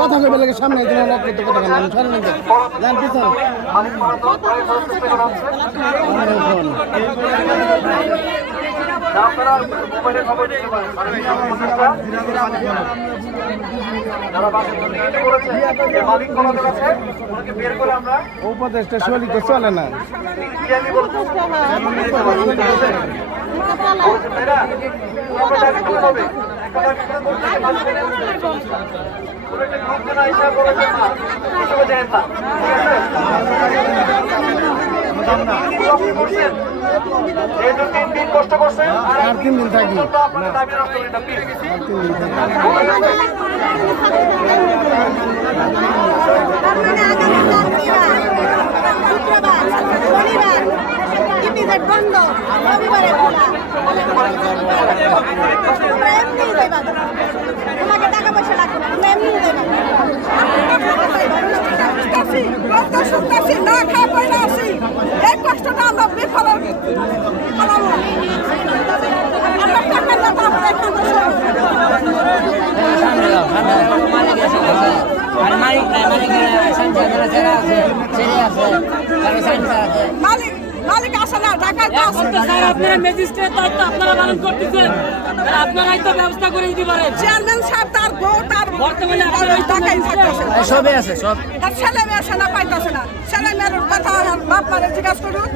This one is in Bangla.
কথা কইবে লাগে সামনে উপদেশটা শৈলীতে চলে না। কষ্ট করছেন আর 3 দিন থাকি বন্ধ রবিবারে খোলা তোমাকে টাকা পয়সা লাগবে না, তুমি এমনি দেবে না খাওয়া পয়সা আসি এই কষ্টটা আমরা বিফলের মালিক আসে না, ঢাকায় আপনারা ম্যাজিস্ট্রেট দায়িত্ব আপনারা পালন করতেছেন, আপনারাই তো ব্যবস্থা করে দিতে পারেন। চেয়ারম্যান সাহেব তার বউ তার বর্তমানে আপনারা ঢাকায় থাকতেছে, সবই আছে সব। তার ছেলে মেয়ে সেনা পাইতেছে না, ছেলে মেয়ের কথা বাপ মারে জিজ্ঞাসা করুন।